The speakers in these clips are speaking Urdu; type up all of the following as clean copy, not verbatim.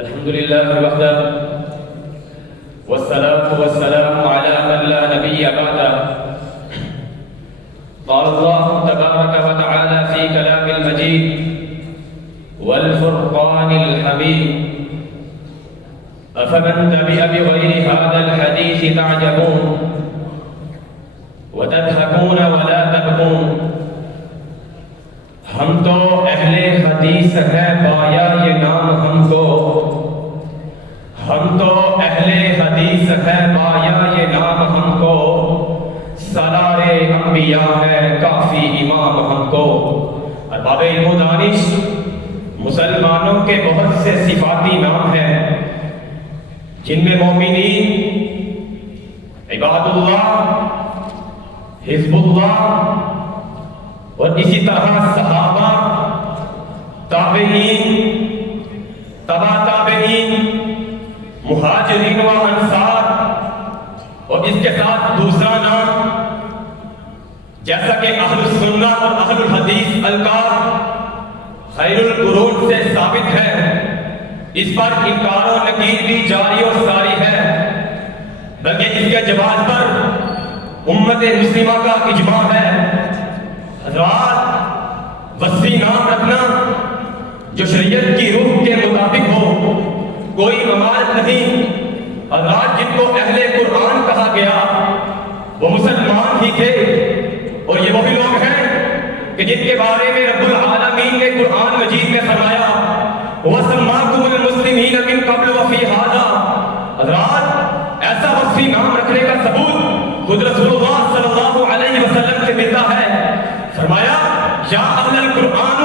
الحمد لله وحده والصلاة والسلام على من لا نبي بعده. قال الله تبارك وتعالى في كلام المجيد والفرقان الحميد: أفمن تبع بغير هذا الحديث تعجبون وتضحكون ولا تبكون. ہم تو اہل حدیث ہیں پایا یہ نام ہم کو، ہم تو اہل حدیث ہیں پایا یہ نام ہم کو، سالار انبیاء ہے کافی امام ہم کو. ارباب علم و دانش، مسلمانوں کے بہت سے صفاتی نام ہیں جن میں مومنین، عباد اللہ، حزب اللہ اور اسی طرح صحابہ، تابعین، تبع تابعین، مہاجرین و انصار، اور اس کے ساتھ دوسرا نام جیسا کہ اہل السنہ اور اہل الحدیث القاب خیر القرون سے ثابت ہے، اس پر انکار و نکیر بھی جاری و ساری ہے، بلکہ اس کے جواز پر امت مسلمہ کا اجماع ہے. حضرات، وسیع نام رکھنا جو شریعت کی روح کے مطابق ہو کوئی ممانعت نہیں. حضرات، جن کو اہل قرآن کہا گیا وہ مسلمان ہی تھے، اور یہ وہی لوگ ہیں کہ جن کے بارے میں رب العالمین نے قرآن مجید میں فرمایا وَسَمَّاكُمُ الْمُسْلِمِينَ مِن قَبْلُ وَفِي هَذَا. حضرات، ایسا وسیع نام رکھنے کا ثبوت خود رسول اللہ صلی اللہ علیہ وسلم سے ملتا ہے. فرمایا یا اہل القرآن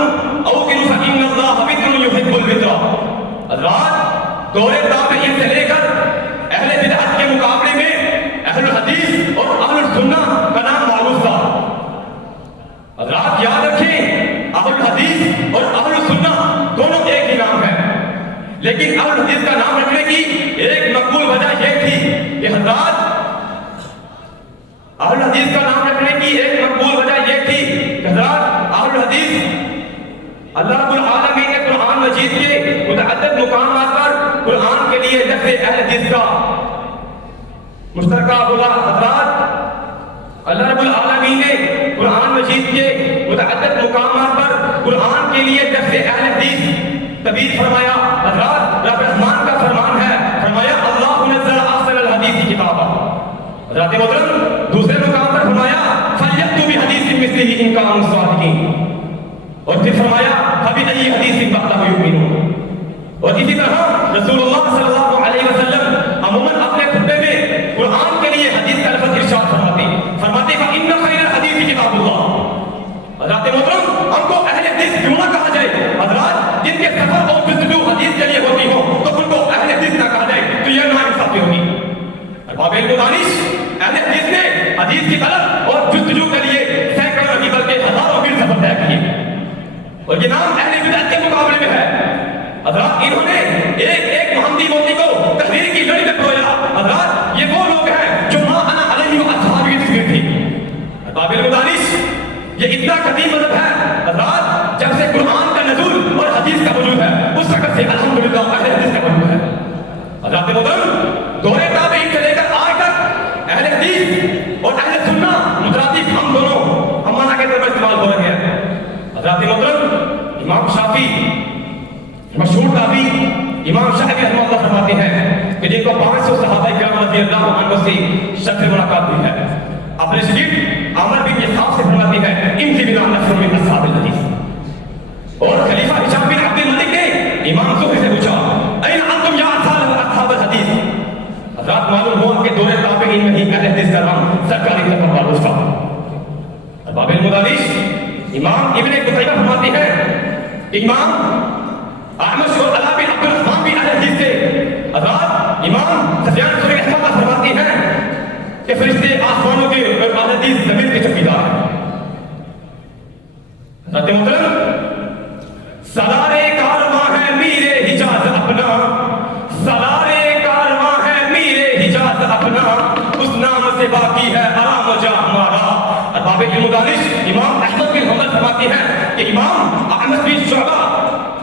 اوقروا فإن اللہ وطر يحب الوطر. حضرات، دور تابعین سے لے کر اہل بدعت کے مقابلے میں اہل الحدیث اور اہل السنہ کا نام معروف تھا. حضرات یاد رکھیں، اہل الحدیث اور اہل السنہ دونوں ایک ہی نام ہے، لیکن اہل الحدیث کا نام رکھنے کی ایک مقبول وجہ یہ تھی کہ حضرات، اہل الحدیث کا نام رکھنے کی ایک مقبول وجہ یہ تھی کہ حضرات اہل الحدیث اللہ رب العالمین نے قرآن مجید کے متعدد مقامات پر قرآن کے لیے لفظ اہل حدیث کا مشترکہ بولا. حضرات، اللہ رب العالمین نے قرآن مجید کے متعدد مقامات پر قرآن کے لیے لفظ اہل حدیث تعبیر فرمایا. حضرات، رب رحمان کا فرمان ہے، فرمایا اللہ نزل احسن الحدیث کتابا. حضرات محترم، دوسرے مقام پر فرمایا فَلْيَأْتُوا بِحَدِيثٍ مِثْلِهِ إِن كَانُوا صَادِقِينَ، اور پھر فرمایا فَبِأَيِّ حَدِيثٍ بَعْدَهُ يُؤْمِنُونَ. اور اسی طرح رسول اللہ صلی اللہ علیہ وسلم عموماً اپنے خطبے میں قرآن کے لیے حدیث کا لفظ ارشاد فرماتے فَإِنَّ خَيْرَ الْحَدِيثِ كِتَابُ اللَّهِ. حضرات محترم، ہم کو اہل حدیث کیوں نہ کہا جائے؟ حضرات، جن کے سفر اور جستجو حدیث کے لیے ہوتی ہو تو ان کو اہل حدیث نہ کہا جائے تو یہ ناانصافی ہوگی. ارباب علم و دانش، اہل حدیث نے حدیث کی طلب اور جستجو کے لیے سینکڑوں نہیں بلکہ ہزاروں میل سفر طے کیے، اور یہ نام اہل بدعت کے مقابلے میں ہے. حضرات، انہوں نے ایک ایک محمدی موتی کو تحریر کی لڑی میں پرویا. حضرات، یہ وہ لوگ ہیں جو ما انا علیہ واصحابہ کی تصویر تھی. ارباب علم و دانش، یہ اتنا قدیم مذہب ہے حضرات، جب سے قرآن کا نزول اور حدیث کا وجود ہے اس وقت سے الحمدللہ اہل حدیث کا وجود ہے. حضرات محترم، دور تابعین سے لے کر آج تک اہل حدیث اور اہل سنہ مترادف ہم دونوں ہمارا کے طور پر استعمال ہو رہے ہیں. حضرات محترم، امام شافعی مشہور تابعی امام شافعی رحمہ اللہ فرماتے ہیں کہ جن کو 500 صحابہ کرام رضی اللہ عنہ سے شرف ملاقات ہوئی ہے، اپنے شریف عامر بن یساف سے فرماتی ہے امضی بنا نفر من اصحاب الحدیث. اور خلیفہ ہشام بن عبد الملک نے امام زہری سے پوچھا این انتم یا اصحاب الحدیث. حضرات، معلوم ہوا کہ دور تابعین میں ہی اہل حدیث کا نام سرکاری طور پر معروف تھا. ارباب علم و دانش، امام ابن قتیبہ فرماتے ہیں کہ امام احمد اور علا بن عبد الرحمن بھی اہل حدیث تھے. حضرات، امام سفیان ثوری رحمہ اللہ فرماتے ہیں کہ فرشتے آسمانوں کے اور اہل حدیث زمین کے چوکیدار ہیں. حضرات محترم، سالارے کارواں ہے میرے حجاز اپنا، سالارے کارواں ہے میرے حجاز اپنا، اس نام سے باقی ہے آرام جا ہمارا. ارباب علم و دانش، امام احمد بن حنبل فرماتے ہیں کہ امام احمد بن شعبہ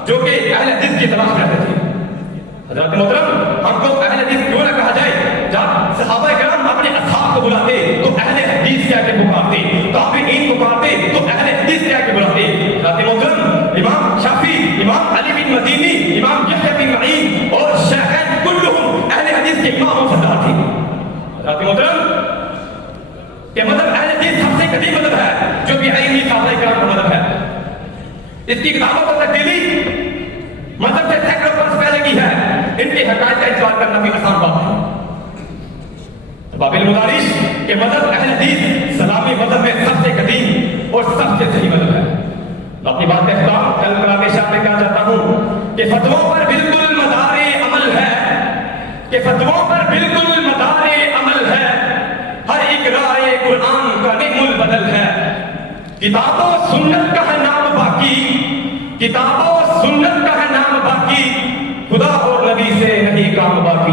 جو کہ اہل حدیث کی تلاش کرتے تھے، اس کی کتابوں کو تبدیلی مذہب سے سینکڑوں برس پہلے کی ہے، ان کے حقائق کا انکار کرنا بھی آسان بات ہے۔ باب المدارس کہ مذہب اہل حدیث اسلامی مذہب میں سب سے قدیم اور سب سے صحیح مذہب ہے۔ اپنی بات کا اختتام کل کلام شاہ میں کہا چاہتا ہوں کہ فتووں پر بالکل مدار عمل ہے، کہ فتووں پر بالکل مدار عمل ہے، ہر ایک رائے قرآن کا نعم البدل ہے۔ کتاب و سنت کا ہے نام باقی، کتاب و سنت کا ہے نام باقی، خدا اور نبی سے نہیں کام باقی۔